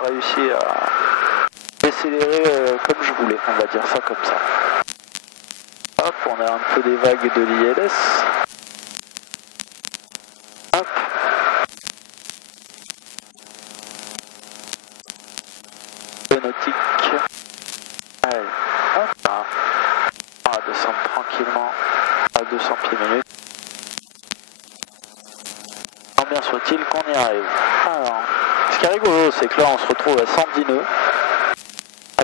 réussi à décélérer comme je voulais, on va dire ça comme ça. Hop, on a un peu des vagues de l'ILS. Hop. Nautique. Allez, hop là. On va descendre tranquillement à 200 pieds minutes. Tant bien soit-il qu'on y arrive. Alors, ce qui est rigolo, c'est que là on se retrouve à 110 nœuds.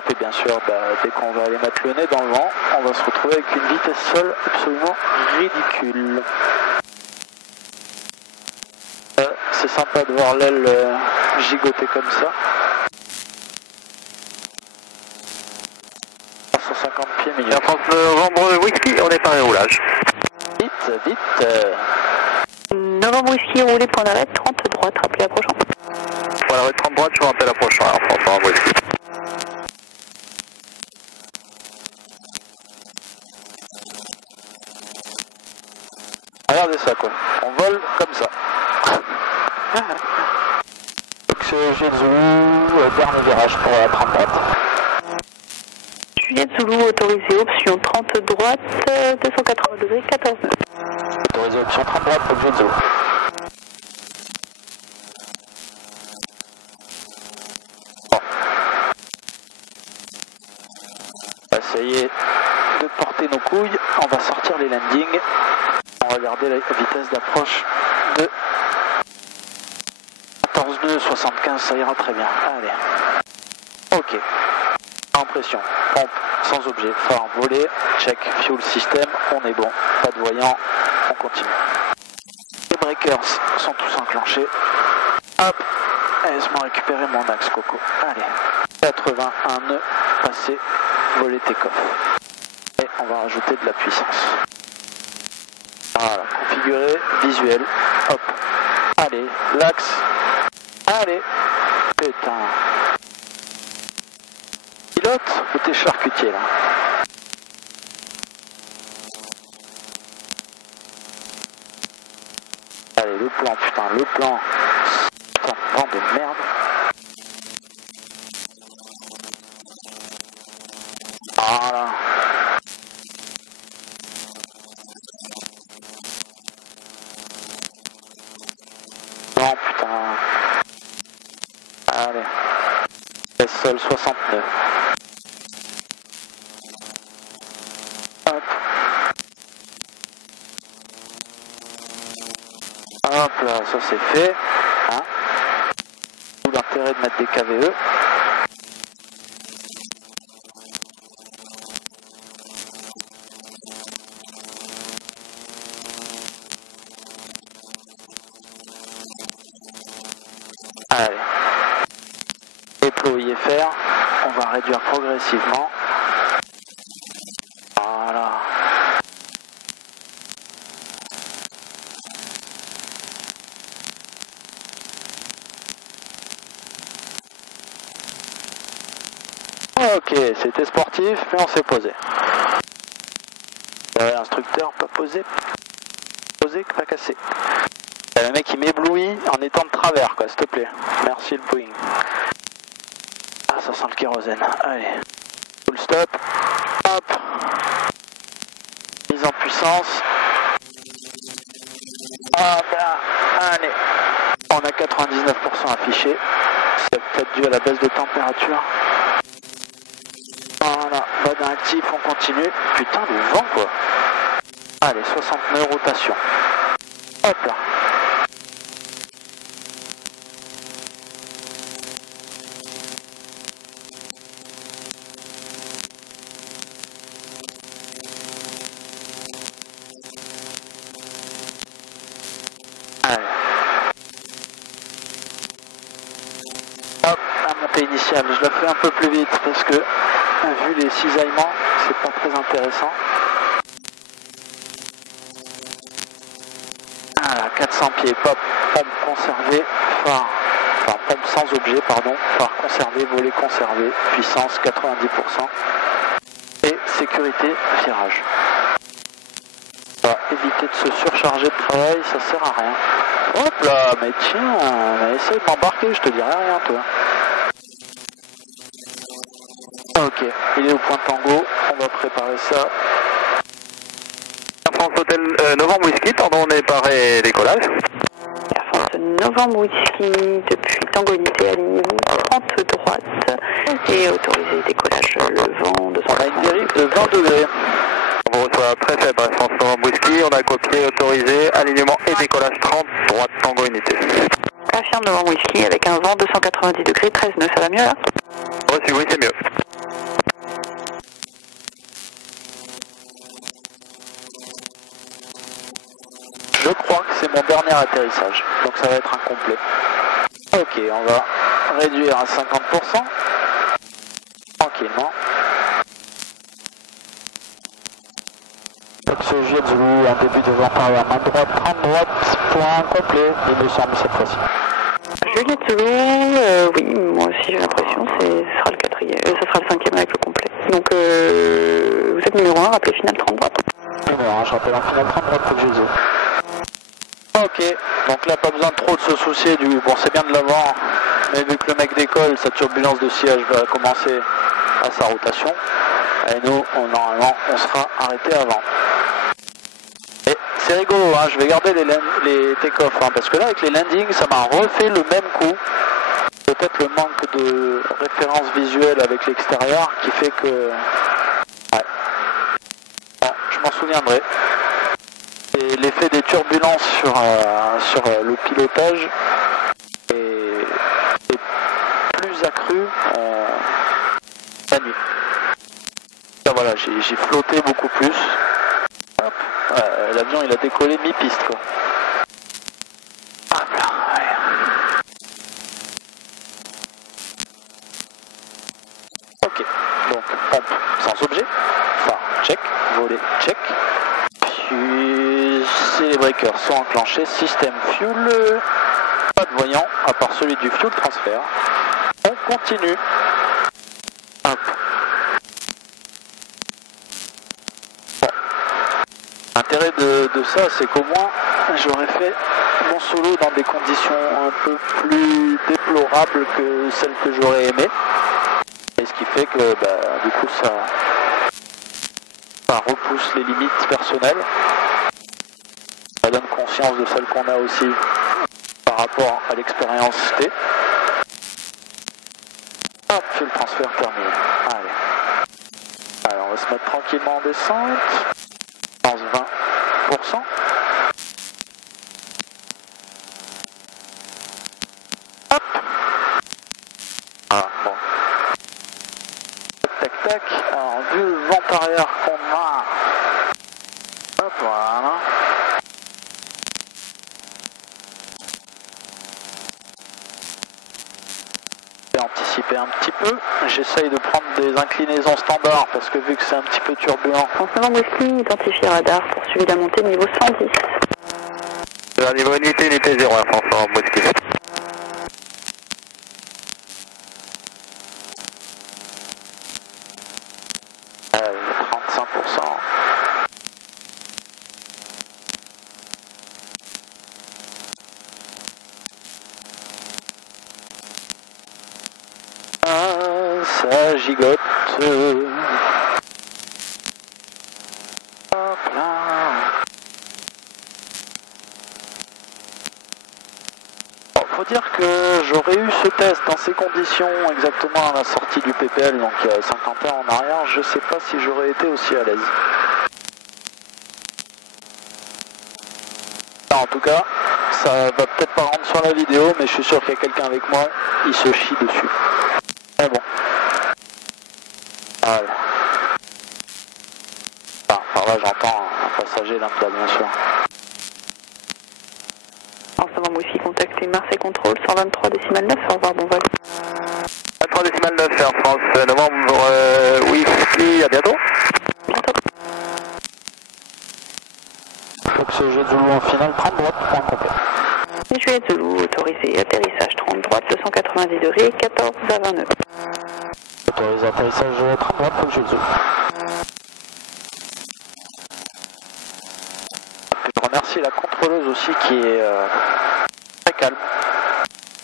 Et bien sûr, dès qu'on va aller mettre le nez dans le vent, on va se retrouver avec une vitesse sol absolument ridicule. C'est sympa de voir l'aile gigoter comme ça. À 150 pieds minutes. Air France Novembre Whisky, on est par roulage. Vite, vite. Novembre Whisky, roulé point d'arrêt, 30 droite, rappelez approchant. Point d'arrêt 30 droite, je vous rappelle approchant, Air France Novembre Whisky. Regardez ça quoi, on vole comme ça. Donc c'est Juliette Zulu, dernier virage pour la 30 droite. Juliette Zulu, autorisé option 30 droite, 280 degrés, 14 nœuds. Autorisé option 30 droite pour Juliette Zulu. Bon. On va essayer de porter nos couilles, on va sortir les landings. On va regarder la vitesse d'approche de 14 nœuds, 75, ça ira très bien. Allez. Ok. En pression, pompe, sans objet, phare, volet, check, fuel system, on est bon. Pas de voyant, on continue. Les breakers sont tous enclenchés. Hop. Laisse-moi récupérer mon axe, Coco. Allez. 81 nœuds, passé, volet take-off. Et on va rajouter de la puissance. Voilà, configurer, visuel, hop, allez, l'axe, allez, putain. Pilote ou t'es charcutier là? Allez, le plan, putain, le plan. Putain, vent de merde. Voilà. Non, putain. Allez. Les sols 69. Hop. Hop là, ça c'est fait. Hein. D'où l'intérêt de mettre des KVE. Allez, déployer faire, on va réduire progressivement. Voilà. Ok, c'était sportif, mais on s'est posé. Instructeur, pas posé, pas cassé. Le mec il m'éblouit en étant de travers quoi, s'il te plaît. Merci le Boeing. Ah ça sent le kérosène. Allez. Full stop. Hop. Mise en puissance. Hop là. Allez. On a 99% affiché. C'est peut-être dû à la baisse de température. Voilà. Badin actif, on continue. Putain le vent quoi. Allez, 60 nœuds rotation. Hop là. Allez. Hop, la montée initiale, je la fais un peu plus vite parce que, vu les cisaillements, c'est pas très intéressant. Voilà, 400 pieds, pop, pompe conservée, phare, enfin pompe sans objet, pardon, phare conservé, volet conservé, puissance 90% et sécurité virage. On va éviter de se surcharger de travail, ça sert à rien. Hop là, mais tiens, essaye de m'embarquer, je te dirai rien toi. Ok, il est au point Tango, on va préparer ça. Air France Hôtel Novembre Whisky, pardon, on est paré décollage. Air France Novembre Whisky depuis Tango Unité, alignez-vous 30 droite et autorisé décollage le vent de On a une dérive de 20 degrés. On vous reçoit très faible, Air France Novembre Whisky, on a copié, autorisé, alignement et décollage 30 droite Tango Unité. Confirme Novembre Whisky avec un vent 290 degrés, 13 nœuds, ça va mieux là? Reçu, oui, c'est mieux. Je crois que c'est mon dernier atterrissage, donc ça va être incomplet. Ok, on va réduire à 50%. Tranquillement. Oxygène Zulu, un début de vent arrière main droite, 30 droite, point complet, il me semble cette fois-ci. Juliette Zulu, oui, moi aussi j'ai l'impression, ce sera le quatrième, ce sera le cinquième avec le complet. Donc vous êtes numéro 1, rappelez finale 30 droite. Numéro 1, je rappelle en finale 30 droite pour que j'ai. Ok, donc là pas besoin de trop de se soucier du... Bon c'est bien de l'avant, mais vu que le mec décolle, sa turbulence de sillage va commencer à sa rotation. Et nous, normalement, on sera arrêté avant. Et c'est rigolo, hein, je vais garder les take-off, hein, parce que là avec les landings, ça m'a refait le même coup. Peut-être le manque de référence visuelle avec l'extérieur qui fait que... Ouais. Bon, je m'en souviendrai. Et l'effet des turbulences sur le pilotage est plus accru la nuit. Là, voilà, j'ai flotté beaucoup plus. Hop, l'avion il a décollé mi-piste quoi. Hop là, ouais. Ok, donc pompe sans objet, phare check, volet check. Puis les breakers sont enclenchés, système fuel, pas de voyant à part celui du fuel transfert. On continue. Hop. Bon. L'intérêt de ça, c'est qu'au moins j'aurais fait mon solo dans des conditions un peu plus déplorables que celles que j'aurais aimé. Et ce qui fait que du coup ça repousse les limites personnelles. Ça donne conscience de celles qu'on a aussi par rapport à l'expérience T. Hop, le transfert terminé. Allez. Alors on va se mettre tranquillement en descente. Dans 20%. Hop. Ah, bon. Tac, tac. Alors, vu le vent arrière qu'on a. Hop, voilà. Je vais anticiper un petit peu. J'essaye de prendre des inclinaisons standards parce que vu que c'est un petit peu turbulent. François Whisky, identifié radar, poursuivi la montée niveau 110. Niveau unité 0, Air France Novembre Whisky. Allez, 35%. Ça gigote. Hop là. Bon, faut dire que j'aurais eu ce test dans ces conditions exactement à la sortie du PPL, donc il y a 50 ans en arrière, je sais pas si j'aurais été aussi à l'aise. En tout cas, ça va peut-être pas rendre sur la vidéo, mais je suis sûr qu'il y a quelqu'un avec moi, il se chie dessus. Mais bon. Voilà. Enfin, par là j'entends un passager lambda bien sûr. François Whisky, contactez Marseille Contrôle, 123 décimal 9, au revoir, bon vol. 23 décimal 9, Air France Novembre Whisky, à bientôt. Bientôt. Oxygène Zulu en finale, 30 droite, point complet. Et Juliette Zulu, autorisé atterrissage 30 droite, 290 degrés, 14 à 20 nœuds. Autorisé atterrissage 30 droite, Oxygène Zulu. Je remercie la contrôleuse aussi qui est très calme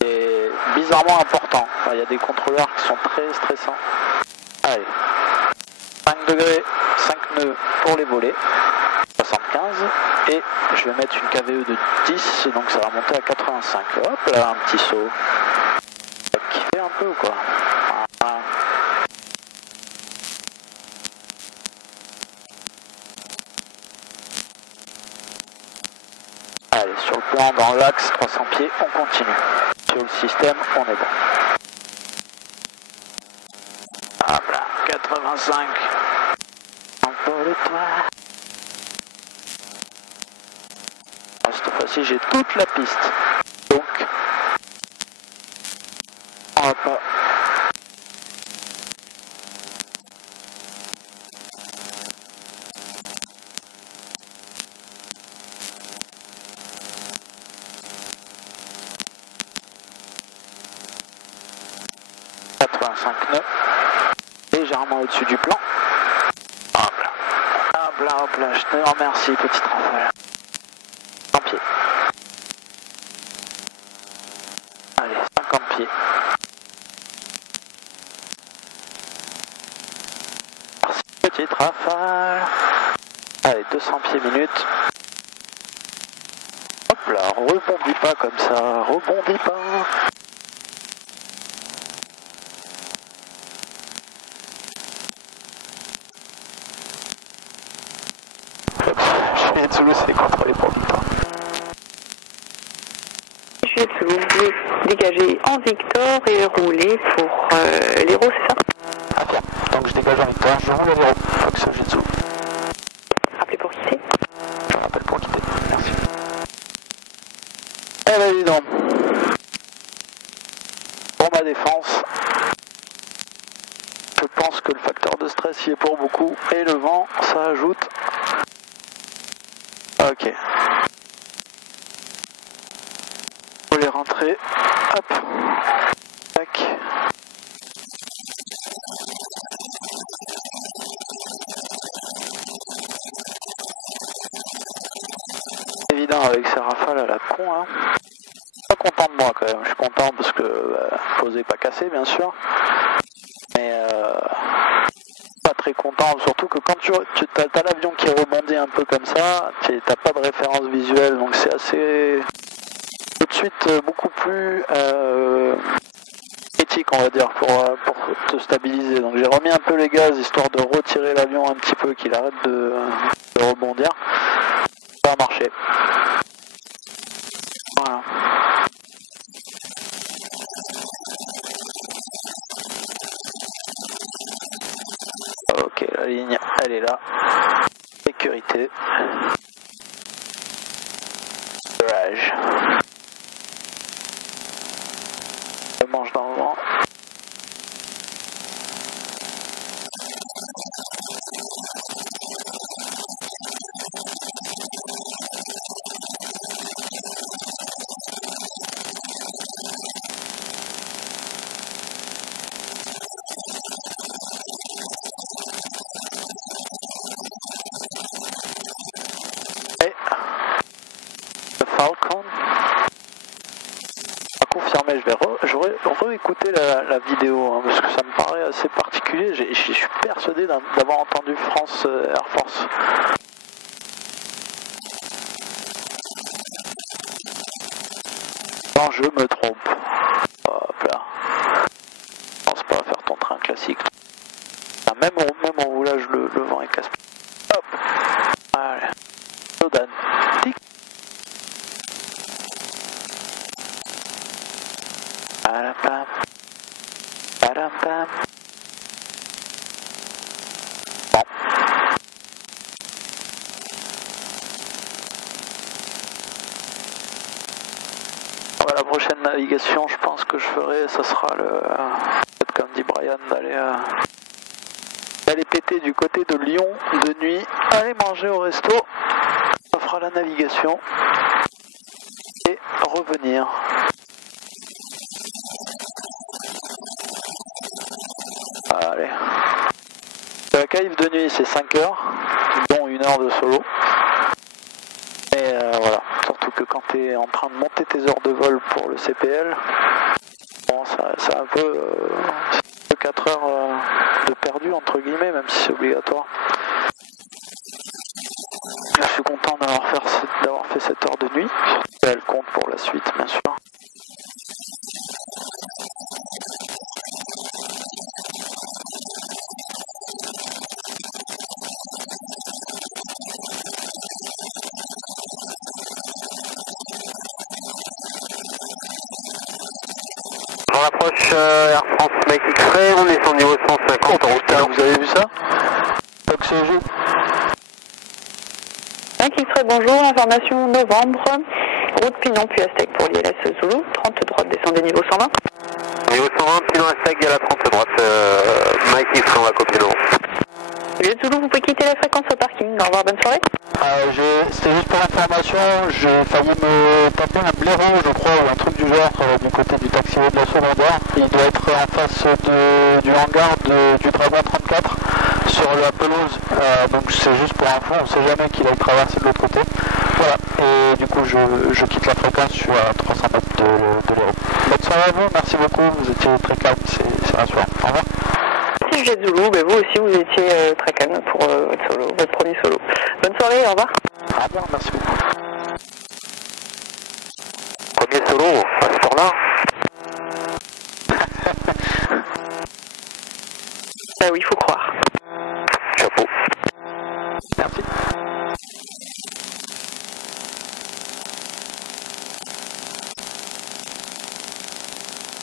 et bizarrement important. Il y a des contrôleurs qui sont très stressants. Allez, 5 degrés, 5 nœuds pour les volets, 75, et je vais mettre une KVE de 10, donc ça va monter à 85. Hop là, un petit saut. Ça va kiffer un peu ou quoi? Voilà. Allez, sur le plan, dans l'axe, 300 pieds, on continue. Sur le système, on est bon. Hop là, 85. Envole-toi. Cette fois-ci, j'ai toute la piste. Donc, on va pas... nœuds, légèrement au-dessus du plan. Hop là, hop là, hop là, je te remercie, petite rafale. Tant pieds. Allez, 50 pieds. Merci, petite rafale. Allez, 200 pieds minutes. Hop là, rebondis pas comme ça, rebondis pas. Juliette Zulu, c'est contrôlé pour Victor. Juliette Zulu, vous pouvez dégager en Victor et rouler pour l'Hérault, c'est ça? Ah bien, donc je dégage en Victor, je roule l'Hérault. Fox Jitsu. Rappelez pour quitter. Je rappelle pour quitter, merci. Eh ben dis donc. Pour ma défense, je pense que le facteur de stress y est pour beaucoup et le vent, ça ajoute. Ok. Faut les rentrer. Hop. Tac. Évident avec ces rafales à la con, hein. Pas content de moi quand même. Je suis content parce que posé pas cassé bien sûr. Mais pas très content, surtout que quand tu as l'avion qui rebondit un peu comme ça, t'as pas de référence visuelle, donc c'est assez tout de suite beaucoup plus éthique on va dire pour te stabiliser. Donc j'ai remis un peu les gaz histoire de retirer l'avion un petit peu, qu'il arrête de rebondir. Ça a marché. Voilà. Ok, la ligne, elle est là. Sécurité. Virage. Je mange dans le vent. Falcon. À confirmer, je vais réécouter la vidéo hein, parce que ça me paraît assez particulier. Je suis persuadé d'avoir entendu France Air Force. Non, je me trompe. Hop là. Je pense pas faire ton train classique. Ah, même en roulage, le vent est casse. Hop. Allez. Lodan. Tic. Padam-pam. Padam-pam. Bon. Voilà, la prochaine navigation, je pense que je ferai, ça sera peut-être comme dit Brian, d'aller péter du côté de Lyon de nuit, aller manger au resto, ça fera la navigation et revenir. Allez. La calife de nuit c'est 5 heures, dont 1 heure de solo. Et voilà, surtout que quand tu es en train de monter tes heures de vol pour le CPL, bon, c'est un peu 4 heures de perte. perdu entre guillemets, même si c'est obligatoire. Là, je suis content d'avoir fait cette heure de nuit. Elle compte pour la suite, bien sûr. On approche Air France Mike X-Ray, on est sur niveau 150 en route. Vous avez vu ça? Oxygène. Mike X-Ray, bonjour, information novembre, route Pinon puis Aztec pour l'ILS Zulu, 30 droite, descendez niveau 120. Niveau 120, Pinon Aztec, à la 30 droite, Mike X-Ray, on va copier le L'ILS Zulu, vous pouvez quitter la fréquence au parking, au revoir, bonne soirée. C'était juste pour information, j'ai failli me taper un blaireau, je crois, ou un truc du genre, du côté du taxiway de la Secondaire. Il doit être en face du hangar du Dragon 34, sur la pelouse. Donc c'est juste pour info, on ne sait jamais qu'il a traversé de l'autre côté. Voilà, et du coup je quitte la fréquence, je suis à 300 mètres de l'héros. Bonne soirée à vous, merci beaucoup, vous étiez très calme, c'est rassurant. Au revoir. Si Jet Zulu, ben vous aussi vous étiez très calme pour votre premier solo. Bonne soirée, au revoir. Au revoir, merci beaucoup. Premier solo, à ce temps-là. Bah oui, il faut croire. Chapeau. Merci.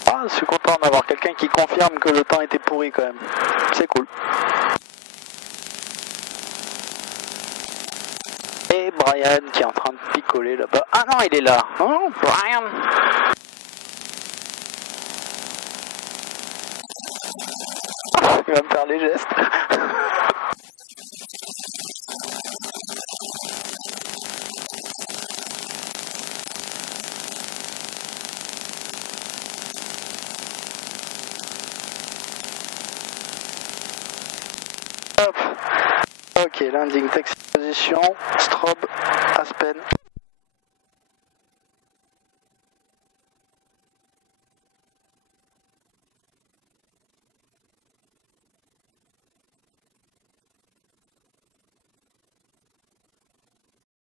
Ah, je suis content d'avoir quelqu'un qui confirme que le temps était pourri quand même. C'est cool. Et Brian qui est en train de picoler là-bas. Ah non, il est là. Oh, Brian. Il va me faire les gestes. Hop. Ok, landing taxi position, strobe, Aspen.